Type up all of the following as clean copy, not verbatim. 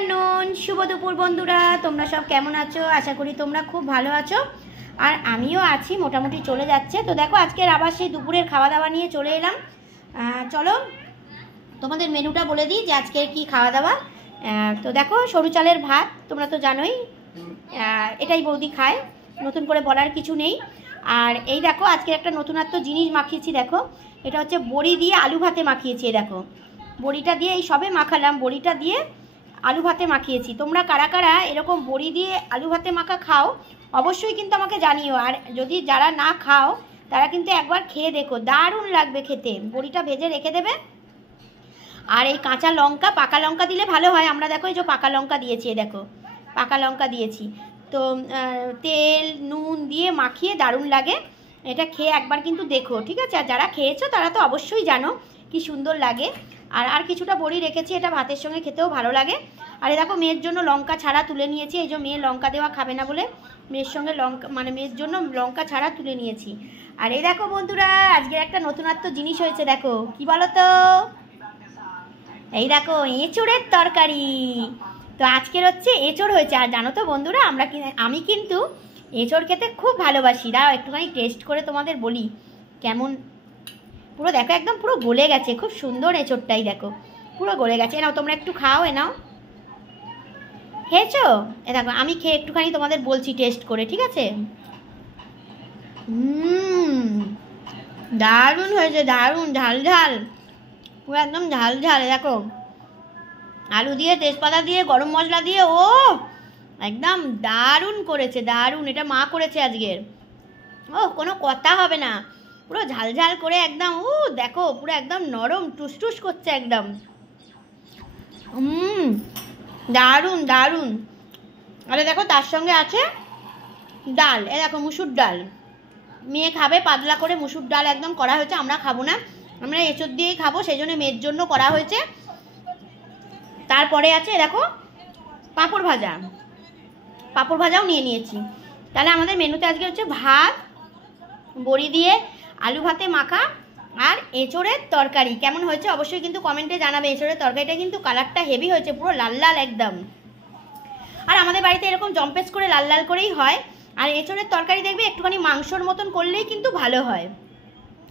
Afternoon, শুভ দুপুর বন্ধুরা। তোমরা সব কেমন আছো? আশা করি তোমরা খুব ভালো আছো, আর আমিও আছি, মোটামুটি চলে যাচ্ছে। তো দেখো, আজকের আবার সেই দুপুরের খাওয়া দাওয়া নিয়ে চলে এলাম। চলো তোমাদের মেনুটা বলে দিই যে আজকের কি খাওয়া দাওয়া। তো দেখো, সরু চালের ভাত, তোমরা তো জানোই এটাই বৌদি খায়, নতুন করে বলার কিছু নেই। আর এই দেখো, আজকে একটা নতুনত্ব জিনিস মাখিয়েছি। দেখো, এটা হচ্ছে বড়ি দিয়ে আলু ভাতে মাখিয়েছি। দেখো, বড়িটা দিয়ে এই সবে মাখালাম, বড়িটা দিয়ে আলু ভাতে মাখিয়েছি। তোমরা কারা কারা এরকম বড়ি দিয়ে আলু ভাতে মাখা খাও অবশ্যই কিন্তু আমাকে জানিও। আর যদি যারা না খাও তারা কিন্তু একবার খেয়ে দেখো, দারুণ লাগবে খেতে। বড়িটা ভেজে রেখে দেবে, আর এই কাঁচা লঙ্কা, পাকা লঙ্কা দিলে ভালো হয়। আমরা দেখো এই যে পাকা লঙ্কা দিয়েছি, দেখো পাকা লঙ্কা দিয়েছি। তো তেল নুন দিয়ে মাখিয়ে দারুণ লাগে। এটা খেয়ে একবার কিন্তু দেখো, ঠিক আছে? আর যারা খেয়েছো তারা তো অবশ্যই জানো কি সুন্দর লাগে। আর কিছুটা বড়ি রেখেছি, এটা ভাতের সঙ্গে খেতেও ভালো লাগে। আর দেখো, মেয়ের জন্য লঙ্কা ছাড়া তুলে নিয়েছি। এই যে মেয়ে লঙ্কা দেওয়া খাবে না বলে মেয়ের সঙ্গে লঙ্কা, মানে মেয়ের জন্য লঙ্কা ছাড়া তুলে নিয়েছি। আর এই দেখো বন্ধুরা, আজকের একটা নতুনত্ব জিনিস হয়েছে। দেখো কি বলো তো, এই দেখো এঁচোড়ের তরকারি। তো আজকের হচ্ছে এঁচোড় হয়েছে। আর জানো তো বন্ধুরা, আমি কিন্তু এঁচোড় খেতে খুব ভালোবাসি। দাও একটুখানি টেস্ট করে তোমাদের বলি কেমন। পুরো দেখো, একদম পুরো গলে গেছে, খুব সুন্দর এঁচোড়টাই দেখো পুরো গলে গেছে। নাও তোমরা একটু খাও, নাও। খেয়েছো? দেখো আমি খেয়ে একটুখানি তোমাদের বলছি টেস্ট করে, ঠিক আছে? দারুণ হয়েছে, দারুণ ঝাল ঝাল, পুরো একদম ঝাল ঝাল। দেখো, আলু দিয়ে, তেজপাতা দিয়ে, গরম মশলা দিয়ে, ও একদম দারুণ করেছে, দারুণ। এটা মা করেছে আজকের। ও কোনো কথা হবে না, পুরো ঝাল ঝাল করে একদম। দেখো পুরো একদম নরম টুসটুস করছে একদম। দারুণ দারুণ। আরে দেখো, তার সঙ্গে আছে ডাল। দেখো মুসুর ডাল, মেয়ে খাবে পাতলা করে মুসুর ডাল একদম করা হয়েছে। আমরা খাবো না, আমরা এঁচোড় দিয়েই খাবো, সেই জন্য মেয়ের জন্য করা হয়েছে। তারপরে আছে দেখো পাঁপড় ভাজা, পাঁপড় ভাজাও নিয়ে নিয়েছি। তাহলে আমাদের মেনুতে আজকে হচ্ছে ভাত, বড়ি দিয়ে আলু ভাতে মাখা, আর এঁচোড়ের তরকারি। কেমন হয়েছে অবশ্যই কিন্তু কমেন্টে জানাবে। এঁচোড়ের তরকারিটা কিন্তু কালারটা হেভি হয়েছে, পুরো লাল লাল একদম। আর আমাদের বাড়িতে এরকম জম্পেস করে লাল লাল করেই হয়। আর এঁচোড়ের তরকারি দেখবে একটুখানি মাংসর মতন করলেই কিন্তু ভালো হয়।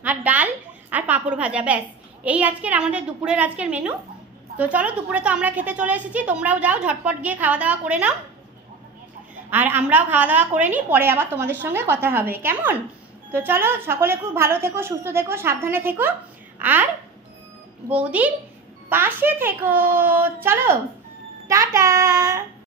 আর ডাল আর পাঁপড় ভাজা, ব্যাস এই আজকের আমাদের দুপুরের আজকের মেনু। তো চলো, দুপুরে তো আমরা খেতে চলে এসেছি, তোমরাও যাও ঝটপট গিয়ে খাওয়া দাওয়া করে নাও, আর আমরাও খাওয়া দাওয়া করে নিই, পরে আবার তোমাদের সঙ্গে কথা হবে, কেমন? তো চলো, সকলে খুব ভালো থেকো, সুস্থ থেকো, সাবধানে থেকো, আর বৌদির পাশে থেকো। চলো।